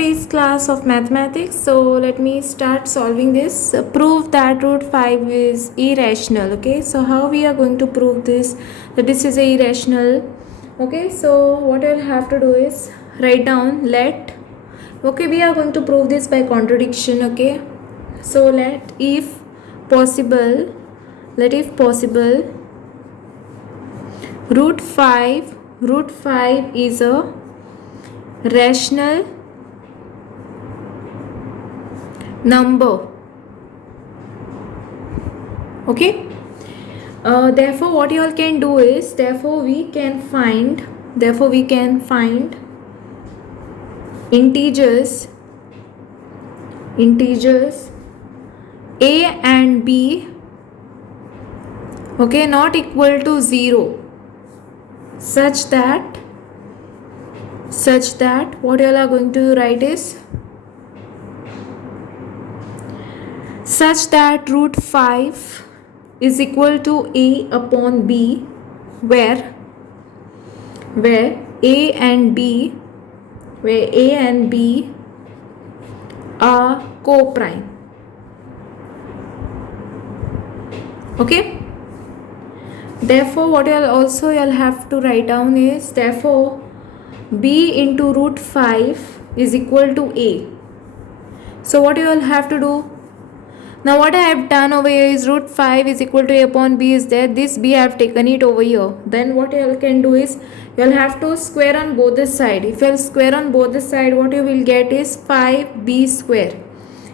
today's class of mathematics. So let me start solving this. Prove that root 5 is irrational. Okay, so how we are going to prove this, that this is a irrational. Okay, so what I'll have to do is write down let. Okay, we are going to prove this by contradiction. Okay, so let if possible root 5 is a rational number. Okay, therefore what you all can do is, therefore we can find integers a and b, okay, not equal to 0, such that what you all are going to write is such that root 5 is equal to a upon b, where a and b are co-prime. Okay, therefore what you'll have to write down is, therefore b into root 5 is equal to a. So what you will have to do now, what I have done over here is root 5 is equal to a upon b is there. This b I have taken it over here. Then what you all can do is, you will have to square on both the side. If you will square on both the side, what you will get is 5b square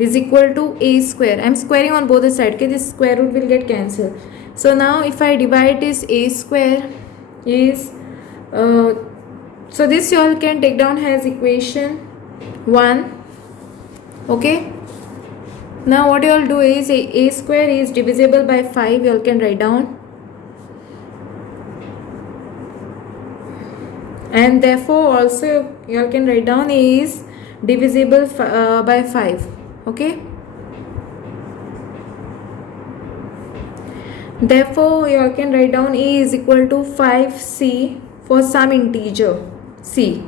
is equal to a square. I am squaring on both the side. Okay, this square root will get cancelled. So now if I divide this, a square is so this you all can take down as equation 1. Okay, now what you all do is, a square is divisible by 5, you all can write down, and therefore also you all can write down a is divisible by 5. Okay, therefore you all can write down a is equal to 5c for some integer c.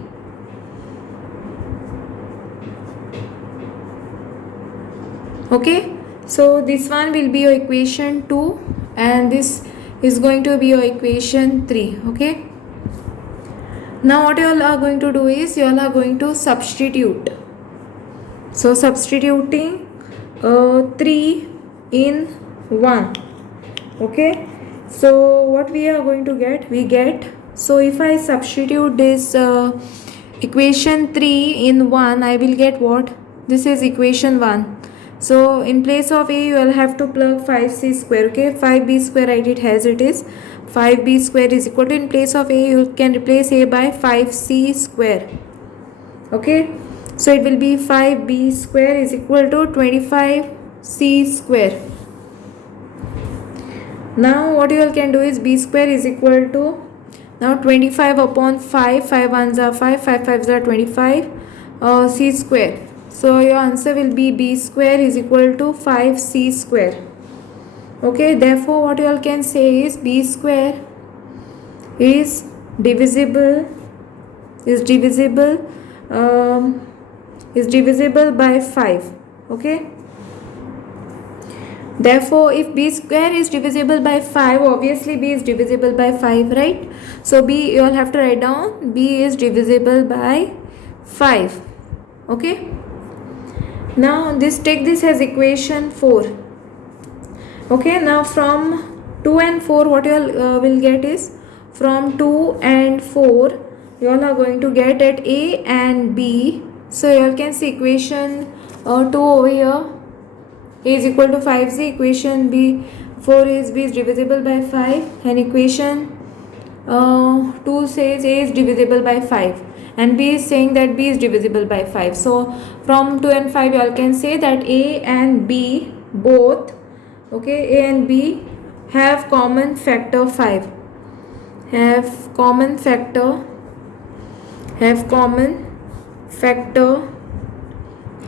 Okay, so this one will be your equation 2 and this is going to be your equation 3. Okay, now what you all are going to do is, you all are going to substitute. So substituting 3 in 1. Okay, so what we are going to get, so if I substitute this equation 3 in 1, I will get what? This is equation 1. So in place of a, you will have to plug 5c square. Okay, 5b square, write it as it is. 5b square is equal to, in place of a, you can replace a by 5c square. Okay, so it will be 5b square is equal to 25c square. Now what you all can do is, b square is equal to, now 25 upon 5, 5 ones are 5, 5 fives are 25, c square. So your answer will be b square is equal to 5c square. Okay, therefore what you all can say is, b square is divisible by 5. Okay, therefore if b square is divisible by 5, obviously b is divisible by 5, right? So b, you all have to write down b is divisible by 5. Okay, now take this as equation 4. Okay, now from 2 and 4, what you all will get is, from 2 and 4 you all are going to get at a and b. So you all can see equation 2 over here, a is equal to 5c, equation b 4 is b is divisible by 5, and equation 2 says a is divisible by 5, and b is saying that b is divisible by 5. So from 2 and 5 you all can say that a and b both, okay, a and b have common factor 5, have common factor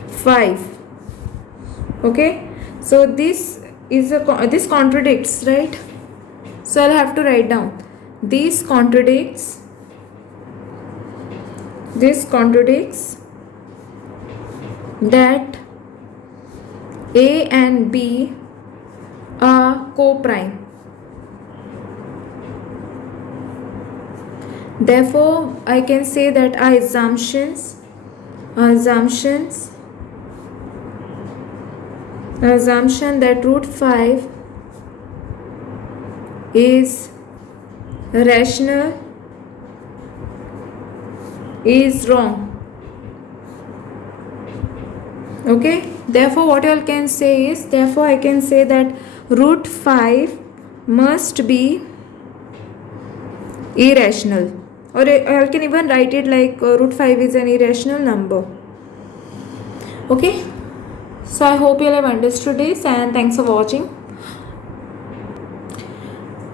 5. Okay, so this contradicts, right? So I'll have to write down, this contradicts that A and B are co-prime. Therefore, I can say that our assumption that root 5 is rational is wrong. Okay, therefore what you all can say is, therefore I can say that root 5 must be irrational, or I can even write it like root 5 is an irrational number. Okay, so I hope you all have understood this, and thanks for watching.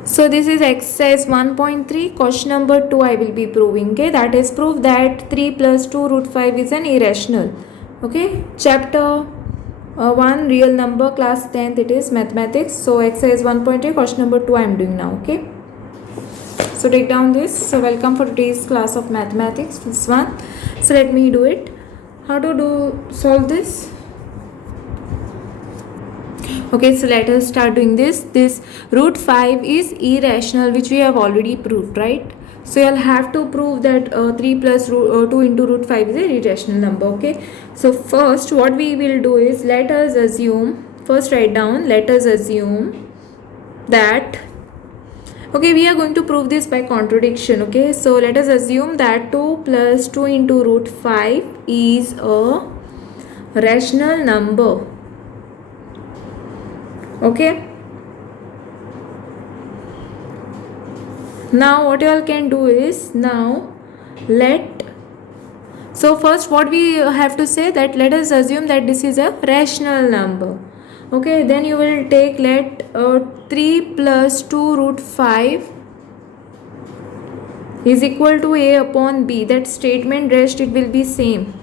So this is exercise 1.3, question number 2 I will be proving. Okay, that is prove that 3 plus 2 root 5 is an irrational. Okay, chapter 1 real number, class 10th, it is mathematics. So exercise 1.3, question number 2 I am doing now. Okay, so take down this. So welcome for today's class of mathematics, this one. So let me do it. How to solve this? Okay, so let us start doing this. This root 5 is irrational, which we have already proved, right? So you'll have to prove that 3 plus 2 into root 5 is an irrational number. Okay, so first what we will do is, let us assume, first write down, let us assume that, okay, we are going to prove this by contradiction. Okay, so let us assume that 2 plus 2 into root 5 is a rational number. Okay, now what you all can do is, now so first what we have to say, that let us assume that this is a rational number. Okay, then you will take, let 3 plus 2 root 5 is equal to A upon B. That statement rest, it will be same.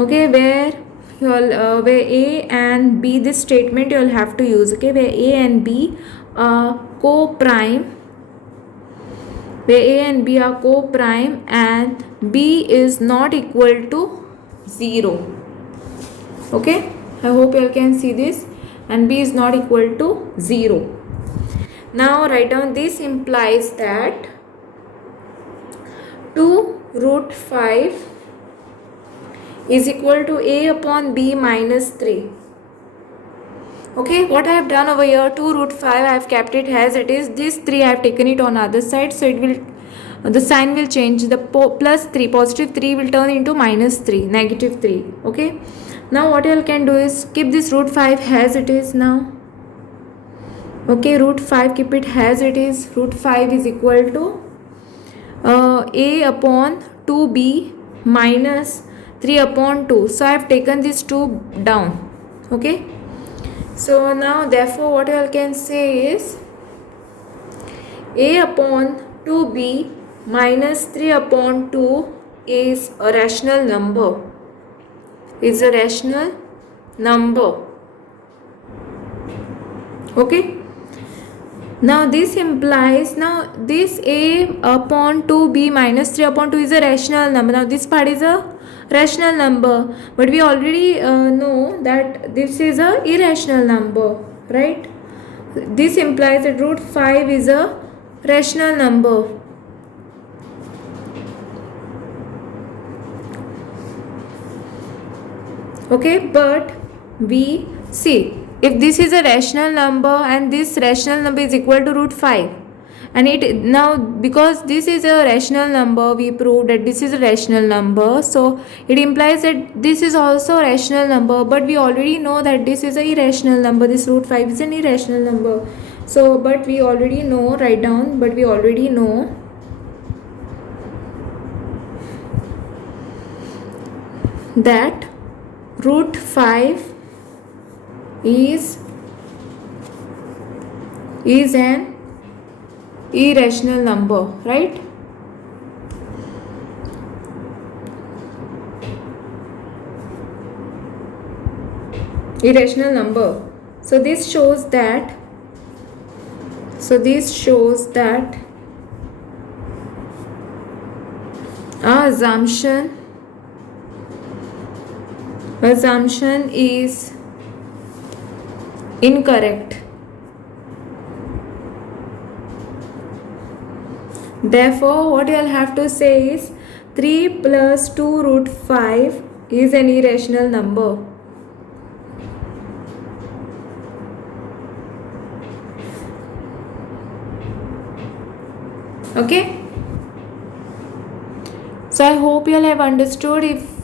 Okay, where A and B, this statement you will have to use. Okay, where A and B are co-prime, where A and B are co-prime and B is not equal to 0. Okay, I hope you all can see this, and B is not equal to 0. Now write down, this implies that 2 root 5 is equal to A upon B minus 3. Okay, what I have done over here, 2 root 5 I have kept it as it is. This 3 I have taken it on other side, so it will, the sign will change. The plus 3, positive 3 will turn into minus 3, negative 3. Okay, now what you all can do is, keep this root 5 as it is now. Okay, root 5, keep it as it is. Root 5 is equal to A upon 2B minus 3 upon 2. So I have taken this 2 down. Okay, so now therefore what you all can say is, A upon 2B minus 3 upon 2 is a rational number, is a rational number. Okay, now this implies, now this A upon 2B minus 3 upon 2 is a rational number. Now this part is a rational number, but we already know that this is a irrational number, right? This implies that root 5 is a rational number. Okay, but we see, if this is a rational number and this rational number is equal to root 5, and it now, because this is a rational number, we proved that this is a rational number, so it implies that this is also a rational number, but we already know that this is a irrational number, this root 5 is an irrational number. So but we already know, write down, but we already know that root 5 is an irrational number, right? Irrational number. So this shows that our assumption assumption is incorrect. Therefore, what you'll have to say is 3 plus 2 root 5 is an irrational number. Okay? So I hope you'll have understood. If